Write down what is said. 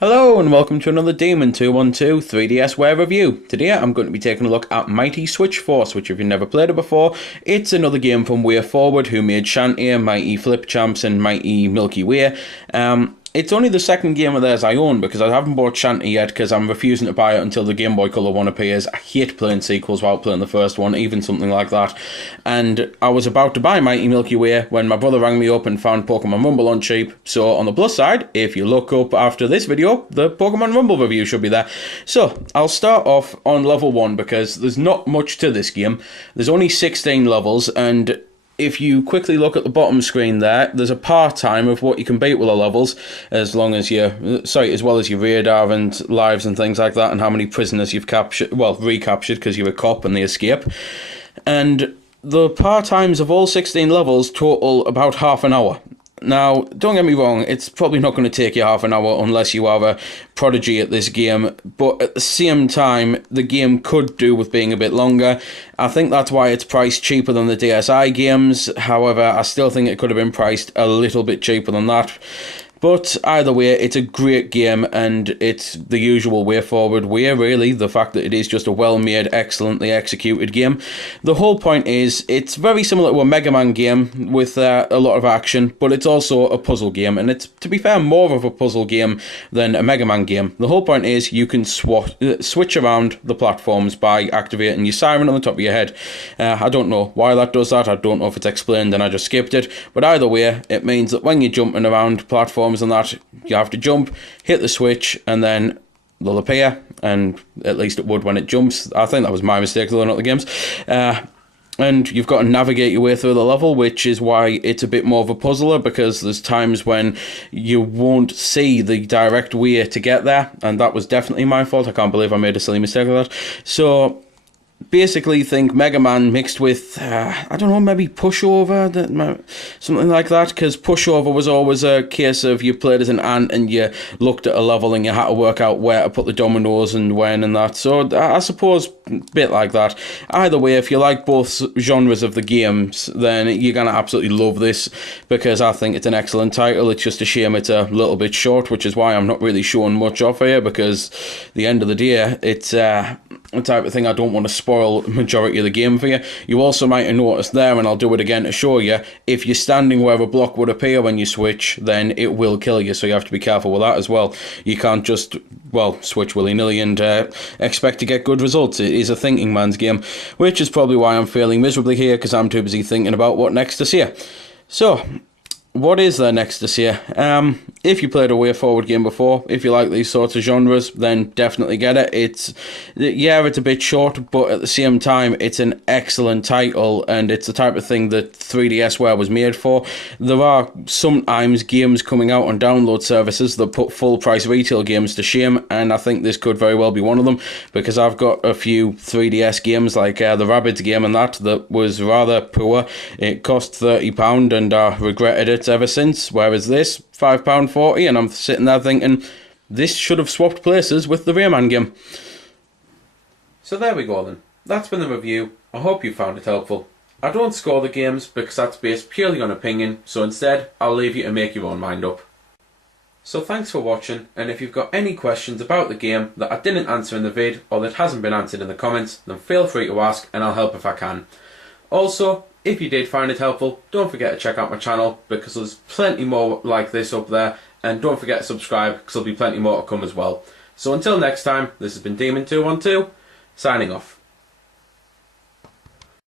Hello and welcome to another Demon 212 3DSWare review. Today I'm going to be taking a look at Mighty Switch Force, which if you've never played it before, it's another game from WayForward, who made Shantae, Mighty Flip Champs and Mighty Milky Way. It's only the second game of theirs I own because I haven't bought Shantae yet because I'm refusing to buy it until the Game Boy Color one appears. I hate playing sequels without playing the first one, even something like that. And I was about to buy Mighty Milky Way when my brother rang me up and found Pokemon Rumble on cheap. So on the plus side, if you look up after this video, the Pokemon Rumble review should be there. So I'll start off on level 1 because there's not much to this game. There's only 16 levels, and if you quickly look at the bottom screen there's a part-time of what you can beat with the levels, as well as your radar and lives and things like that, and how many prisoners you've captured, well, recaptured because you're a cop and they escape. And the part-times of all 16 levels total about half an hour. Now, don't get me wrong, it's probably not going to take you half an hour unless you are a prodigy at this game, but at the same time, the game could do with being a bit longer. I think that's why it's priced cheaper than the DSi games. However, I still think it could have been priced a little bit cheaper than that. But either way, it's a great game, and it's the usual WayForward way, really. The fact that it is just a well-made, excellently executed game. The whole point is, it's very similar to a Mega Man game with a lot of action, but it's also a puzzle game, and it's, to be fair, more of a puzzle game than a Mega Man game. The whole point is, you can switch around the platforms by activating your siren on the top of your head. I don't know why that does that. I don't know if it's explained and I just skipped it, but either way, it means that when you're jumping around platforms and that, you have to jump, hit the switch, and then they'll appear, and at least it would when it jumps. I think that was my mistake, though, not the game's. And you've got to navigate your way through the level, which is why it's a bit more of a puzzler, because there's times when you won't see the direct way to get there, and that was definitely my fault. I can't believe I made a silly mistake like that. So basically think Mega Man mixed with, I don't know, maybe Pushover, something like that, because Pushover was always a case of you played as an ant and you looked at a level and you had to work out where to put the dominoes and when and that. So I suppose a bit like that. Either way, if you like both genres of the games, then you're going to absolutely love this, because I think it's an excellent title. It's just a shame it's a little bit short, which is why I'm not really showing much off here, because at the end of the day, it's the type of thing I don't want to spoil the majority of the game for you. You also might have noticed there, and I'll do it again to show you, if you're standing where a block would appear when you switch, then it will kill you, so you have to be careful with that as well. You can't just, well, switch willy-nilly and expect to get good results. It is a thinking man's game, which is probably why I'm failing miserably here, because I'm too busy thinking about what next to see. So, what is there next to see? If you played a WayForward game before, if you like these sorts of genres, then definitely get it. It's a bit short, but at the same time, it's an excellent title, and it's the type of thing that 3DSWare was made for. There are sometimes games coming out on download services that put full-price retail games to shame, and I think this could very well be one of them, because I've got a few 3DS games, like the Rabbids game and that was rather poor. It cost £30, and I regretted it ever since, whereas this, £5.40, and I'm sitting there thinking, this should have swapped places with the Rayman game. So there we go then. That's been the review. I hope you found it helpful. I don't score the games because that's based purely on opinion, so instead I'll leave you to make your own mind up. So thanks for watching, and if you've got any questions about the game that I didn't answer in the vid, or that hasn't been answered in the comments, then feel free to ask and I'll help if I can. Also, if you did find it helpful, don't forget to check out my channel, because there's plenty more like this up there, and don't forget to subscribe, because there'll be plenty more to come as well. So until next time, this has been Demon212, signing off.